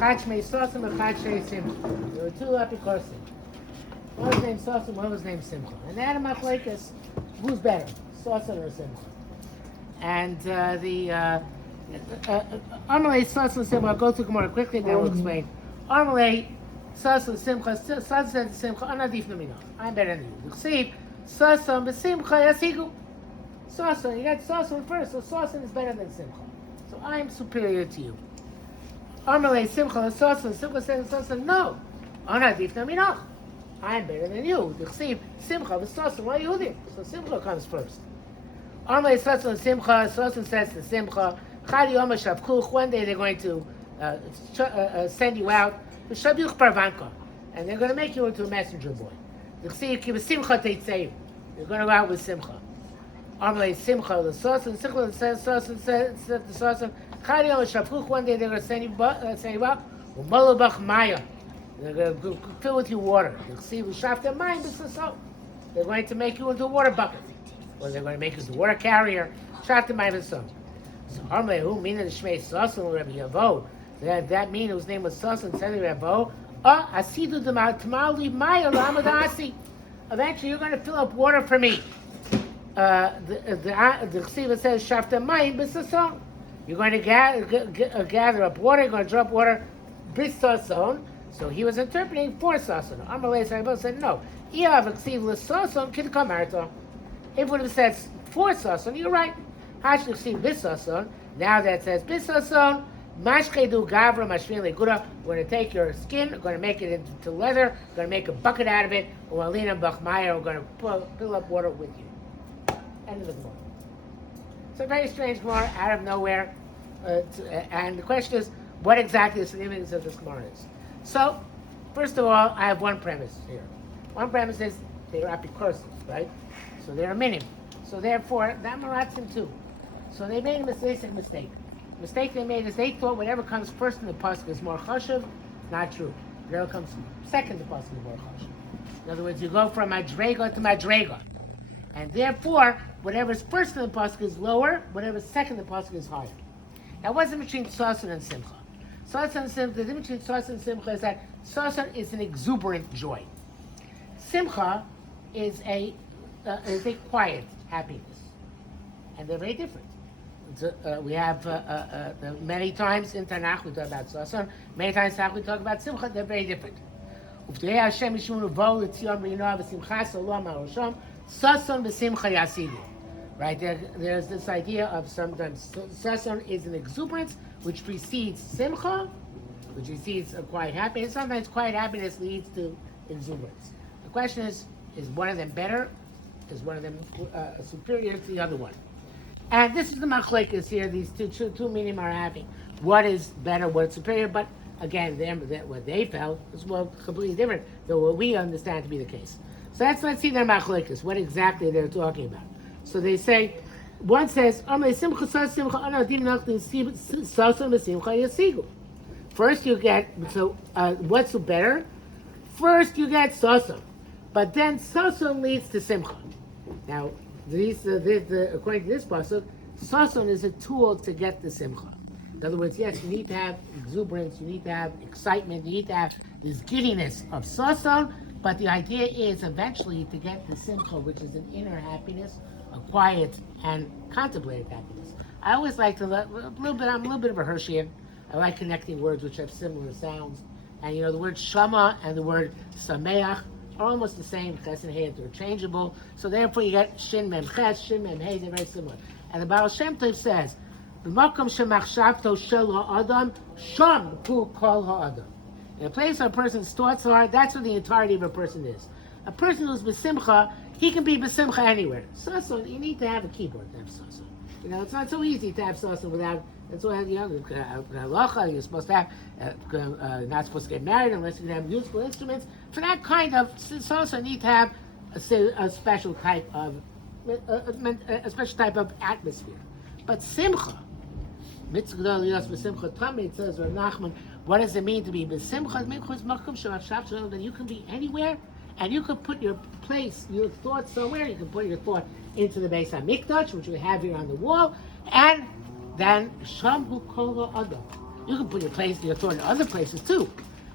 Chad Shmei Sasson and Chad Shmei Simcha. There were two Apropos. One was named Sasson, one was named Simcha. And they had a machlokes, who's better, Sasson or Simcha? And Amalei Sasson Simcha, I'll go through Gemara quickly, then we'll explain. Amalei Sasson Simcha, Sasson said to Simcha, Anadif Namina, I'm better than you. L'chsev, Sasson b'Simcha Yasigu. Sasson, you got Sasson first, so Sasson is better than Simcha. So I'm superior to you. Amalei Simcha Sasson, Simcha said to Sasson, no, Anadif Namina, I'm better than you. L'chsev, Simcha b'Sasson, why you there? So Simcha comes first. Amalei Sasson Simcha, Sasson says to Simcha, Chadi Yom Shavkuch, one day they're going to send you out to Shabuch parvanka, and they're going to make you into a messenger boy. They're going to go out with Simcha. Amalei Simcha the Sason, Simcha says Sason said to Sason, Chadi Yom Shavkuch, one day they're going to send you out. Umalubach Maya, they're going to fill with you water. They're going to make you into a water bucket, or they're going to make you into a water carrier. Shaftem Mayim B'Sasson. So Amalei who mean the Shmei Sasson Rabbi Yavo. That mean whose name was Sasson said to Rabbi Asidu Tamali Maya Lamadasi. Eventually you're going to fill up water for me. The Chsiva says Shaftem Mayim B'Sasson. You're going to gather up water. You're going to drop water B'Sasson. So he was interpreting for Sasson. Amalei said no. Iav Chsiv L'Sasson Kid Kamarta. If it would have said for Sasson, you're right. Hashlich see Bisason. Now that says Bisason, Mashkedu Gavra Mashvin Legura. We're going to take your skin, we're going to make it into leather, we're going to make a bucket out of it, Walina Bachmaya, we're going to fill up water with you. End of the Gemara. It's a very strange Gemara out of nowhere. And the question is, what exactly the significance of this Gemara is? So, first of all, I have one premise here. One premise is they're Apropos, right? So they're a minimum. So therefore, that maratzim too. So they made a mistake. The mistake they made is they thought whatever comes first in the pasuk is more chashuv. Not true. Whatever comes second in the pasuk is more chashuv. In other words, you go from madrega to madrega, and therefore, whatever's first in the pasuk is lower. Whatever's second in the pasuk is higher. Now, what's the difference between Sason and Simcha? Sason and Simcha. The difference between Sason and Simcha is that Sason is an exuberant joy. Simcha is a quiet happiness, and they're very different. We have many times in Tanakh we talk about Sason, many times in Tanakh we talk about Simcha. They're very different. Right, there's this idea of sometimes Sason is an exuberance which precedes Simcha, which precedes a quiet happiness. Sometimes quiet happiness leads to exuberance. The question is one of them better? Is one of them superior to the other one? And this is the machlokes here. These two meaning are having. What is better? What is superior? But again, what they felt was completely different than what we understand to be the case. So let's see their machlokes. What exactly they're talking about. So they say, one says, first you get what's better? First you get Sason, but then Sason leads to Simcha. Now, according to this pasuk, Sason is a tool to get the Simcha. In other words, yes, you need to have exuberance, you need to have excitement, you need to have this giddiness of Sason, but the idea is eventually to get the Simcha, which is an inner happiness, a quiet and contemplative happiness. I always like to I'm a little bit of a Hirschian. I like connecting words which have similar sounds. And the word Shama and the word Sameach are almost the same. Ches and Hey are interchangeable. So therefore you get Shin Mem Ches, Shin Mem Hey, they're very similar. And the Baal Shem Tov says, B'makom shemachshavto shel ha'adam, sham hu kol ha'adam. In a place where a person's thoughts are, that's what the entirety of a person is. A person who's besimcha, he can be besimcha anywhere. Sason, you need to have a keyboard to have Sason. It's not so easy to have Sason without. That's why halacha you're supposed to have. Not supposed to get married unless you have musical instruments. For that kind of Sason, you need to have a special type of atmosphere. But Simcha, mitzvah it says Rav Nachman, what does it mean to be besimcha? That you can be anywhere, and you can put your thoughts somewhere. You can put your thought into the Beis HaMikdash, which we have here on the wall, and then Sham Hu Kol Ha'adam. You can put your thought in other places too.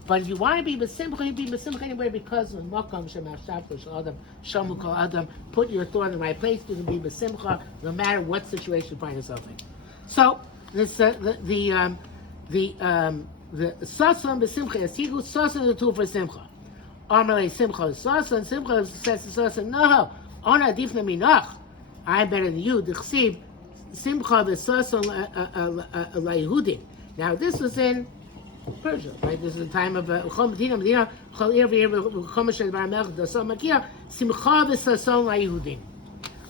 But if you want to be b'simcha, you be b'simcha anywhere because of makam shemashapto adam shamu kol adam. Put your thought in the right place. You can be b'simcha no matter what situation you find yourself in. So this the Sason b'simcha yasigu. Sason is a tool for simcha. Amalei simcha Sason. Simcha says to Sason, no, ona adifna minach. I'm better than you. D'chsiv simcha b'Sason laYehudim. Now this was in Persia, right? This is the time of Medina, Simcha v'Sason laYehudim.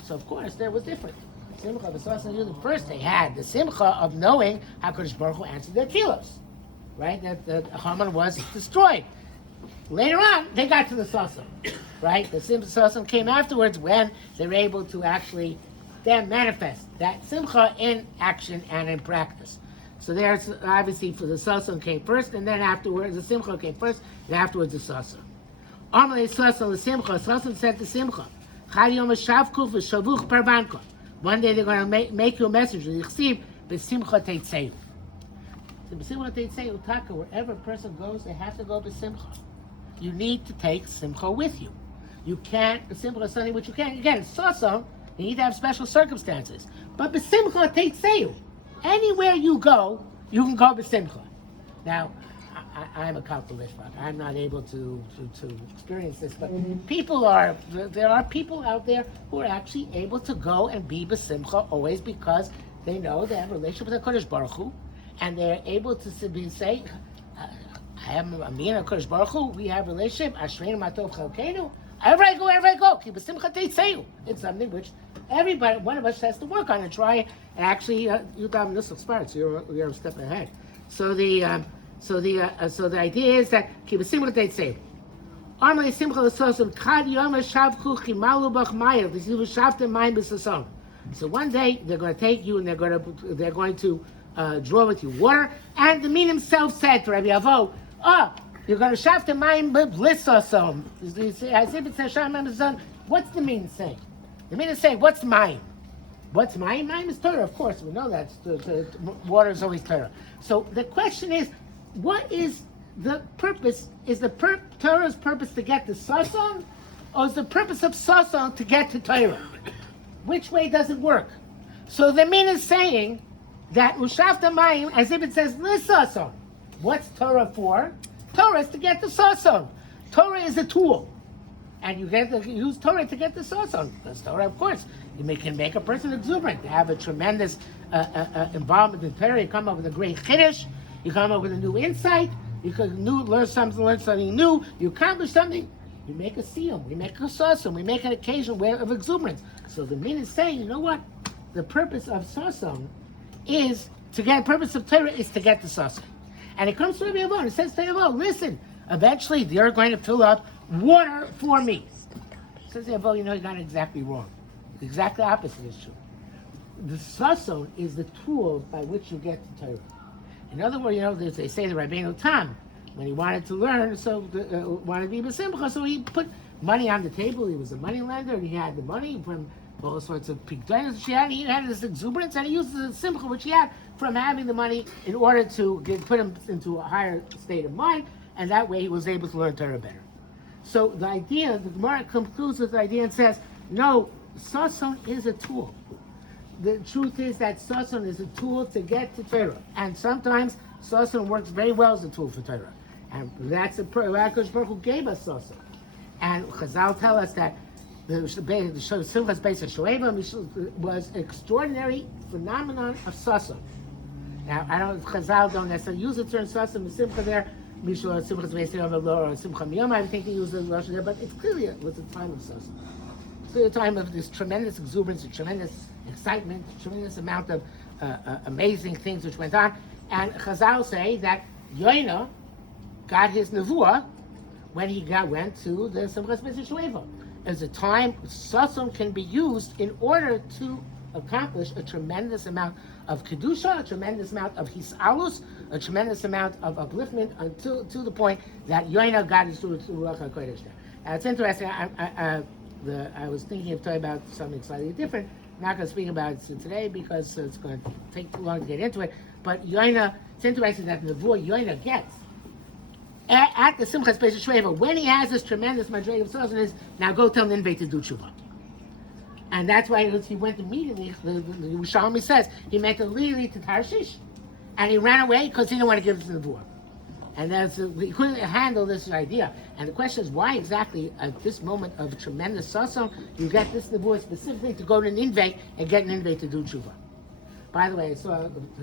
So of course there was different. Simcha v'Sason laYehudim. First they had the Simcha of knowing how Kadosh Baruch Hu answered their tefillos, right? That Haman was destroyed. Later on they got to the Sason, right? The Sason came afterwards when they were able to actually then manifest that Simcha in action and in practice. So there's obviously for the Sason came first, and then afterwards the Simcha came first, and afterwards the Sason. Amalei Sason the Simcha. Sason said to Simcha, Chad yom shavku v'shavuch parvanka. One day they're going to make you a messenger. Yichsiv b'simcha teitzeu. The b'simcha teitzeu taka. Wherever a person goes, they have to go b'simcha. You need to take Simcha with you. You can't. Simcha is something which you can't. Again, Sason. You need to have special circumstances. But b'simcha teitzeu. Anywhere you go, you can go b'simcha. Now, I'm a calculist. I'm not able to experience this, but there are people out there who are actually able to go and be b'simcha always because they know they have a relationship with the Kodesh Baruch Hu, and they're able to say, me and Kodesh Baruch Hu, we have a relationship. Ashreinu matov chalkeinu. Wherever I go, keep b'simcha teitzeu. It's something which everybody, one of us has to work on and try and actually you got this expired, so you're a step ahead. So the idea is that keep a simcha teitzeu. Armei simcha l'sosim kad yom shavchu chimalu bach mayel. This is shavtem mayim b'sason. So one day they're going to take you and they're going to draw with you water. And the Min himself said to Rabbi Avo, you're going to shavtem mayim b'sason. As if it says shavtem mayim b'sason. What's the Min saying? The Min is saying, what's mayim? What's mayim? Mayim is Torah, of course. We know that. Water is always Torah. So the question is, what is the purpose? Is the Torah's purpose to get to Sason? Or is the purpose of Sason to get to Torah? Which way does it work? So the Min is saying that Ushafta mayim, as if it says, Sason. What's Torah for? Torah is to get to Sason. Torah is a tool. And you use Torah to get the Sason. Because Torah, of course, can make a person exuberant. You have a tremendous involvement in Torah. You come up with a great chiddush. You come up with a new insight. You can learn something new. You accomplish something. You make a siyum. We make a Sason. We make an occasion of exuberance. So the Min is saying, you know what? The purpose of Sason is to get. The purpose of Torah is to get the Sason. And it comes to Rabbi Avo. It says to Rabbi Avo, listen. Eventually, they're going to fill up water for me. Says Avo, you're not exactly wrong. The exact opposite is true. The Sason is the tool by which you get to Torah. In other words, they say the Rabbeinu Tam, when he wanted to learn, wanted to be b'simcha, so he put money on the table. He was a money lender, and he had the money from all sorts of pigdons she had. He had this exuberance, and he used the simcha which he had from having the money in order to put him into a higher state of mind, and that way he was able to learn Torah better. So the idea, the Gemara concludes with the idea and says, no, Sason is a tool. The truth is that Sason is a tool to get to Torah. And sometimes Sason works very well as a tool for Torah. And that's the Kodesh Baruch Hu gave us Sason. And Chazal tell us that the Simchas Beis HaShoeva was an extraordinary phenomenon of Sason. Now, Chazal don't necessarily use the term Sason, the Simcha there, Mishlo Simchas Beis HaShoeva or Simcha Miyom, I think they use the Lashon there, but it's clearly it was a time of Sason. A time of this tremendous exuberance, a tremendous excitement, a tremendous amount of amazing things which went on. And Chazal say that Yoina got his nevuah when he went to the Simchas Beis HaShoeva. As a time, Sason can be used in order to accomplish a tremendous amount of kedusha, a tremendous amount of hisalus, a tremendous amount of upliftment until to the point that Yoina got his Ruach HaKodesh there. It's interesting. I was thinking of talking about something slightly different. I'm not going to speak about it today because it's going to take too long to get into it. But Yoina It's interesting that the Nevuah Yoina gets at the Simcha Space of Shveva, when he has this tremendous madrig of Sason, is now go tell Ninveh to do tshuva. And that's why he went immediately, the Yerushalmi says, he went immediately to Tarshish. And he ran away because he didn't want to give it to the Nevuah. And he couldn't handle this idea. And the question is, why exactly at this moment of tremendous Sason, you get this Nevuah specifically to go to Ninveh and get Ninveh to do tshuva? By the way,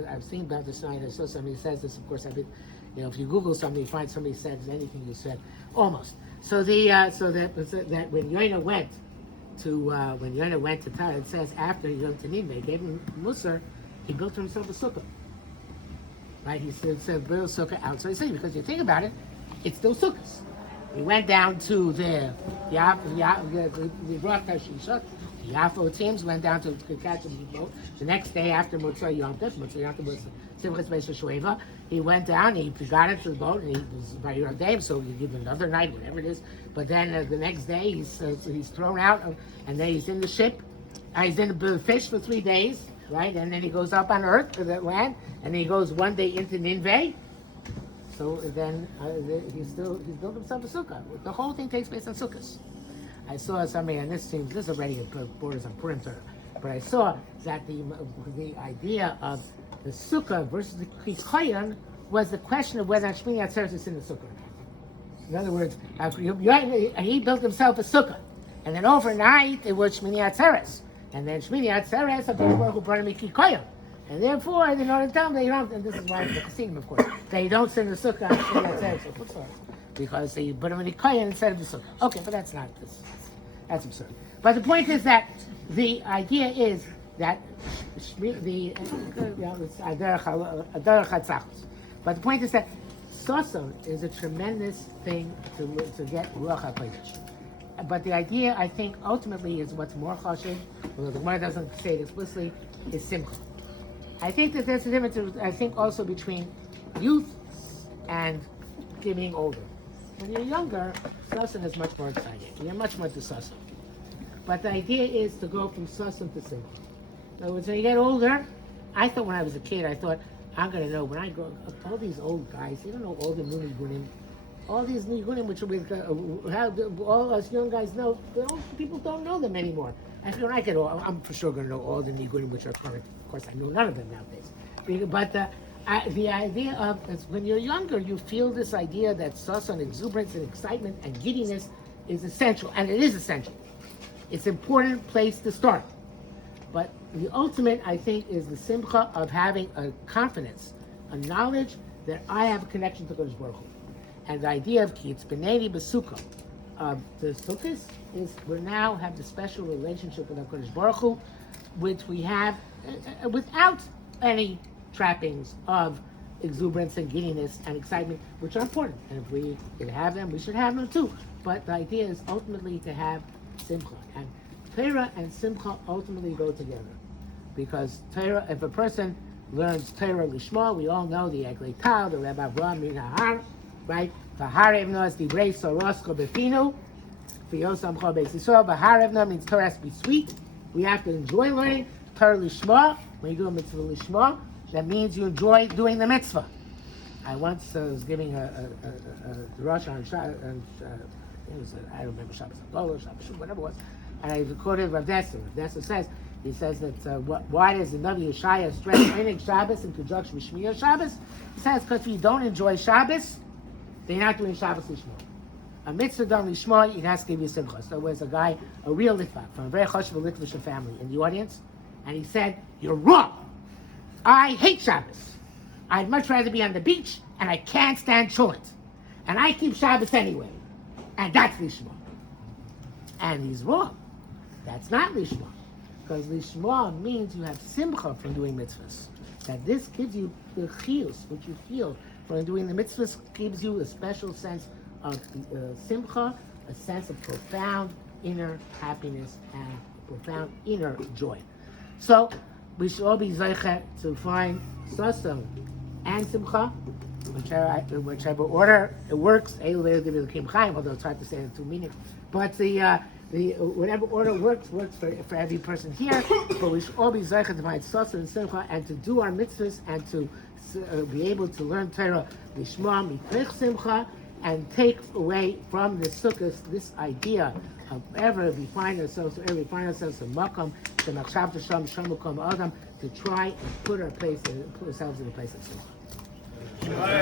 I've seen about this night, I saw somebody says this, of course, if you Google something, you find somebody says anything you said, almost. So that when Yoina went to Tyre, it says after he went to Ninveh, gave him Musar, he built himself a sukkah. Right? He said build a sukkah outside the city, because you think about it, it's still sukkahs. He went down to the Rosh Hashanah. The Yafo teams went down to catch the boat. The next day after Motzei Yom Tov was Simchas Beis Shveva, he went down, he got into the boat, and he was by your day, so you give him another night, whatever it is. But then the next day he's thrown out, and then he's in the ship. He's in the fish for 3 days, right? And then he goes up on earth to the land, and then he goes one day into Ninveh. So then he's built himself a sukkah. The whole thing takes place on sukkahs. I saw somebody, and this already borders on Purim Torah, but I saw that the idea of the sukkah versus the kikoyan was the question of whether Shmini Atzeres is in the sukkah or not. In other words, he built himself a sukkah, and then overnight it was Shmini Atzeres, and then Shmini Atzeres, a Baruch who brought him a kikoyan. And therefore, in order to tell them, and this is why the Chassidim, of course, they don't send the sukkah on Shmini Atzeres, because they put him in the kikoyan instead of the sukkah. Okay, but that's not this. That's absurd. But the point is that the idea is that but the point is that Sason is a tremendous thing to get Ruach HaKodesh. But the idea, I think, ultimately is what's more chashiv, although the Gemara doesn't say it explicitly, is Simcha. I think that there's a difference, I think, also between youth and getting older. When you're younger, Sason is much more exciting. You're much more to Sason. But the idea is to go from Sason to Simcha. In other words, when you get older, I thought when I was a kid, I'm going to know, when I grow up, all these old guys, they don't know all the Nigunim. All these Nigunim, which all us young guys know, people don't know them anymore. I feel when I get old, I'm for sure going to know all the Nigunim which are current. Of course, I know none of them nowadays. But the idea of, when you're younger, you feel this idea that Sason, exuberance and excitement and giddiness is essential, and it is essential. It's an important place to start. But the ultimate, I think, is the Simcha of having a confidence, a knowledge that I have a connection to Kodesh Baruch Hu. And the idea of Ki Tzbeneni B'Sukkah, the Sukkahs, is we now have the special relationship with Kodesh Baruch Hu, which we have without any trappings of exuberance and giddiness and excitement, which are important. And if we can have them, we should have them too. But the idea is ultimately to have Simcha. And Torah and Simcha ultimately go together. Because Torah, if a person learns Torah Lishma, we all know the Eglei Tal, the Rebbe Avraham Min Ha'ar, right? V'harev nos divrei sorosko befinu, v'yosamcho beis Yisrael. V'harev no means Torah has to be sweet. We have to enjoy learning Torah Lishma. When you do a mitzvah Lishma, that means you enjoy doing the mitzvah. I once was giving a Rosh on I don't remember Shabbos Agolo, Shabbos whatever it was, and I quoted Rav Esther. Rav Esther says that why does the Navi Yeshaya stress Einik Shabbos in conjunction with Shmiyah Shabbos? He says because if you don't enjoy Shabbos, then you're not doing Shabbos Lishma. A mitzvah done Lishma, it has to give you Simcha. So there was a guy, a real Litvak, from a very chashuv Litvish family in the audience, and he said, "You're wrong. I hate Shabbos. I'd much rather be on the beach, and I can't stand Chulant. And I keep Shabbos anyway. And that's Lishma." And he's wrong. That's not Lishma. Because Lishma means you have Simcha from doing mitzvahs. That this gives you the chiyus, which you feel from doing the mitzvahs, gives you a special sense of Simcha, a sense of profound inner happiness and profound inner joy. So, we should all be zeichet to find Sason and Simcha, whichever order it works. Although it's hard to say in two meanings, but the whatever order works for every person here. But we should all be zeichet to find Sason and Simcha and to do our mitzvahs and to be able to learn Torah, lishma mitech simcha, and take away from the Sukkah this idea of ever we find ourselves in makom to machshav sham shamukom adam, to try and put ourselves in a place of simcha.